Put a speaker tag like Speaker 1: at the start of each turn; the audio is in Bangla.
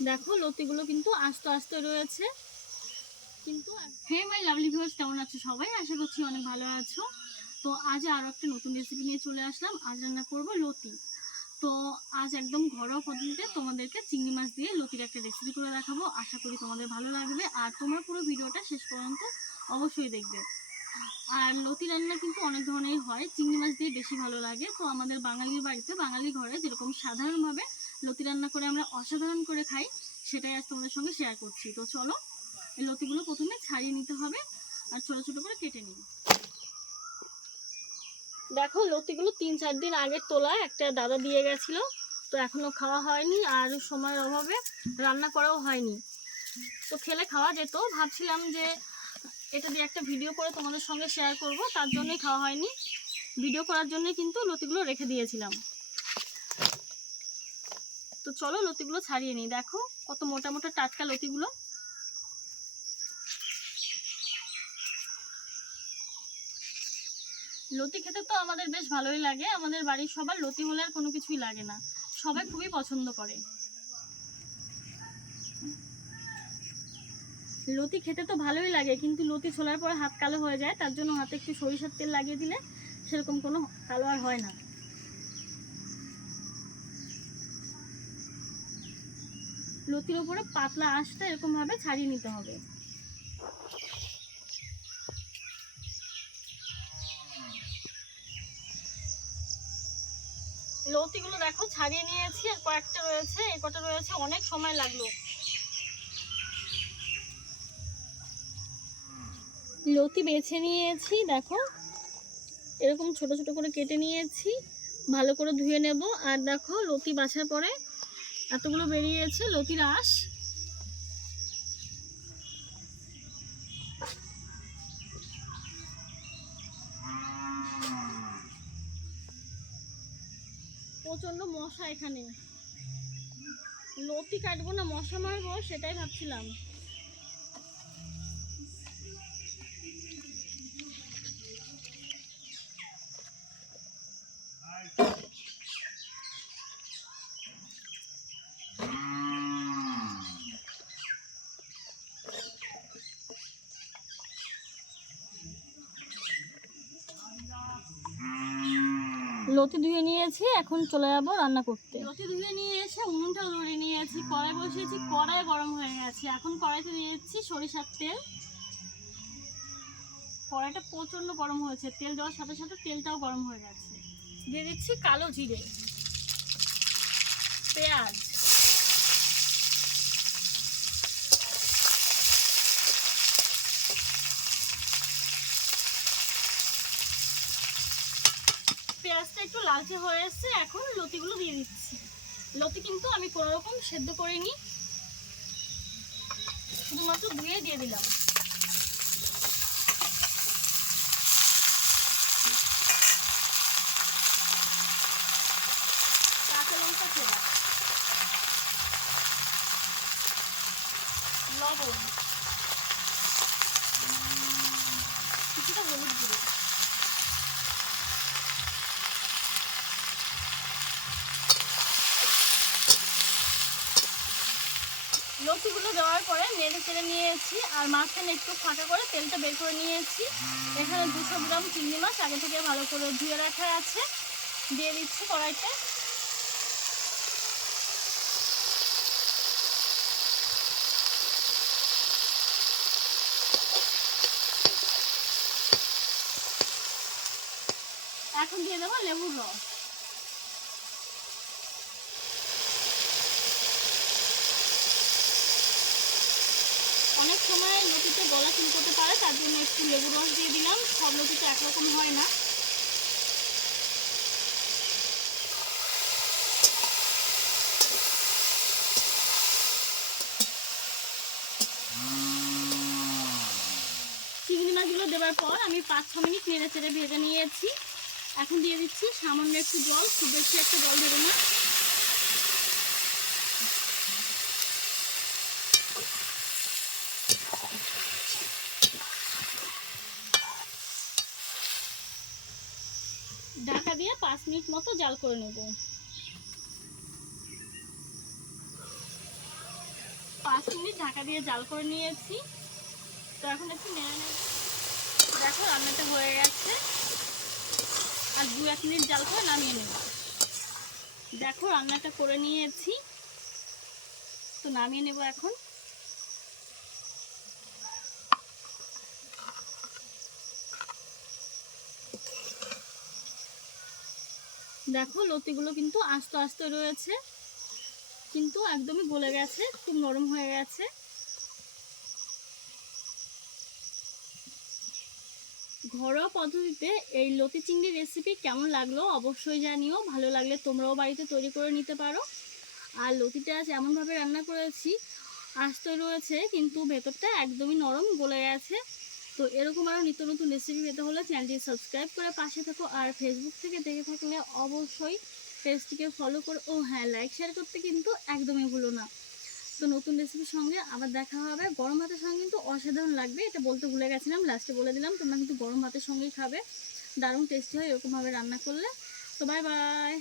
Speaker 1: দেখো, লতিগুলো কিন্তু আস্তে আস্তে রয়েছে। কিন্তু হে মাই লাভলি ভিউয়ার্স কেমন আছো সবাই? আশা করছি অনেক ভালো আছো। তো আজ আরও একটা নতুন রেসিপি নিয়ে চলে আসলাম। আজ রান্না করব লতি। তো আজ একদম ঘরোয়া পদ্ধতিতে তোমাদেরকে চিংড়ি মাছ দিয়ে লতির একটা রেসিপি করে দেখাবো। আশা করি তোমাদের ভালো লাগবে। আর তোমরা পুরো ভিডিওটা শেষ পর্যন্ত অবশ্যই দেখবে। আর লতি রান্না কিন্তু অনেক ধরনের হয়। চিংড়ি মাছ দিয়ে বেশি ভালো লাগে। তো আমাদের বাঙালির বাড়িতে বাঙালি ঘরে যেরকম সাধারণভাবে লতি রান্না করে আমরা অসাধারণ করে খাই, সেটাই আজ তোমাদের সঙ্গে শেয়ার করছি। তো চলো, এই লতিগুলো প্রথমে ছাড়িয়ে নিতে হবে আর ছোটো ছোটো করে কেটে নিই। দেখো, লতিগুলো তিন চার দিন আগের তোলা একটা দাদা দিয়ে গেছিল, তো এখনও খাওয়া হয়নি আর সময়ের অভাবে রান্না করাও হয়নি। তো খেলে খাওয়া যেত, ভাবছিলাম যে এটা দিয়ে একটা ভিডিও করে তোমাদের সঙ্গে শেয়ার করব, তার জন্যই খাওয়া হয়নি। ভিডিও করার জন্যই কিন্তু লতিগুলো রেখে দিয়েছিলাম। তো চলো লতিগুলো ছাড়িয়ে নিই। দেখো কত মোটা মোটা টাটকা লতিগুলো। লতি খেতে তো আমাদের বেশ ভালোই লাগে। আমাদের বাড়ির সবার লতি হলে আর কোনো কিছুই লাগে না। সবাই খুবই পছন্দ করে। লতি খেতে তো ভালোই লাগে, কিন্তু লতি ছোলার পর হাত কালো হয়ে যায়, তার জন্য হাতে একটু সরিষার তেল লাগিয়ে দিলে সেরকম কোনো কালো আর হয় না। লতির উপরে পাতলা আঁশটা এরকমভাবে ছাড়িয়ে নিতে হবে। লতিগুলো দেখো ছাড়িয়ে নিয়েছি, আর কয়েকটা রয়েছে এই কটা রয়েছে, অনেক সময় লাগল। লতি বেছে নিয়েছি, দেখো। এরকম ছোট ছোট করে কেটে নিয়েছি, ভালো করে ধুয়ে নেব, আর দেখো লতি বাছার পরে এতগুলো বেরিয়েছে? লতির আঁশ? প্রচণ্ড মশা এখানে। লতি কাটবো না মশা মারবো সেটাই ভাবছিলাম। লতি ধুয়ে নিয়েছি, এখন চলে যাব রান্না করতে। লতি ধুয়ে নিয়ে এসে উনুনটা ধরে নিয়েছি, কড়াই বসিয়েছি, কড়াই গরম হয়ে গেছে। এখন কড়াইতে নিয়েছি সরিষার তেল। কড়াইটা প্রচণ্ড গরম হয়েছে, তেল দেওয়ার সাথে সাথে তেলটাও গরম হয়ে গেছে। দিয়ে দিচ্ছি কালো জিরে, পেঁয়াজ পেঁয়াজটা একটু লালচে হয়ে এসছে, এখন লতিগুলো দিয়ে দিচ্ছি। লতি কিন্তু আমি কোনো রকম সেদ্ধ করিনি। শুধুমাত্র ধুয়ে দিয়ে দিলাম। কাঁচা লঙ্কা লবণ। কিছুটা হলুদ লতিগুলো দেওয়ার পরে নেড়ে চেড়ে নিয়েছি, আর মাঝখানে একটু ফাঁকা করে তেলটা বের করে নিয়েছি। এখানে দুশো গ্রাম চিংড়ি মাছ আগে থেকে ভালো করে ধুয়ে রাখা আছে। দিয়ে দিচ্ছি কড়াইতে। এখন দিয়ে দেবো লেবুর রস অনেক সময় লতিতে গলা চুলকোতে পারে, তার জন্য একটু লেবুর রস দিয়ে দিলাম। সব লতিতে একরকম হয় না। চিংড়ি মাছগুলো দেওয়ার পর আমি পাঁচ ছ মিনিট নেড়ে চেড়ে ভেজে নিয়েছি। এখন দিয়ে দিচ্ছি সামান্য একটু জল, খুব বেশি একটা জল দেবো না। ঢাকা দিয়ে পাঁচ মিনিট মতো জাল করে নেব। পাঁচ মিনিট ঢাকা দিয়ে জাল করে নিয়েছি। তো এখন একটু নেড়ে দেখো রান্নাটা হয়ে গেছে। আর দু এক মিনিট জাল করে নামিয়ে নেব। দেখো রান্নাটা করে নিয়েছি। তো নামিয়ে নেব এখন। দেখো লতিগুলো কিন্তু আস্তে আস্তে রয়েছে। কিন্তু একদমই গলে গেছে, খুব নরম হয়ে গেছে। ঘরোয়া পদ্ধতিতে এই লতি চিংড়ি রেসিপি কেমন লাগল অবশ্যই জানিও, ভালো লাগলে তোমরাও বাড়িতে তৈরি করে নিতে পারো। আর লতিটা আজ এমনভাবে রান্না করেছি, আস্তে রয়েছে কিন্তু ভেতরটা একদমই নরম গলে গেছে। তো এরকম আরও নিত্য নতুন রেসিপি পেতে হলে চ্যানেলটি সাবস্ক্রাইব করে পাশে থাকো আর ফেসবুক থেকে দেখে থাকলে অবশ্যই পেজটিকে ফলো করে। ও হ্যাঁ লাইক শেয়ার করতে কিন্তু একদমই ভুলো না। তো নতুন রেসিপির সঙ্গে আবার দেখা হবে। গরম ভাতের সঙ্গে কিন্তু অসাধারণ লাগবে, এটা বলতে ভুলে গেছিলাম লাস্টে বলে দিলাম, তোমরা কিন্তু গরম ভাতের সঙ্গেই খাবে। দারুণ টেস্টি হয় এরকমভাবে রান্না করলে। তো বাই বাই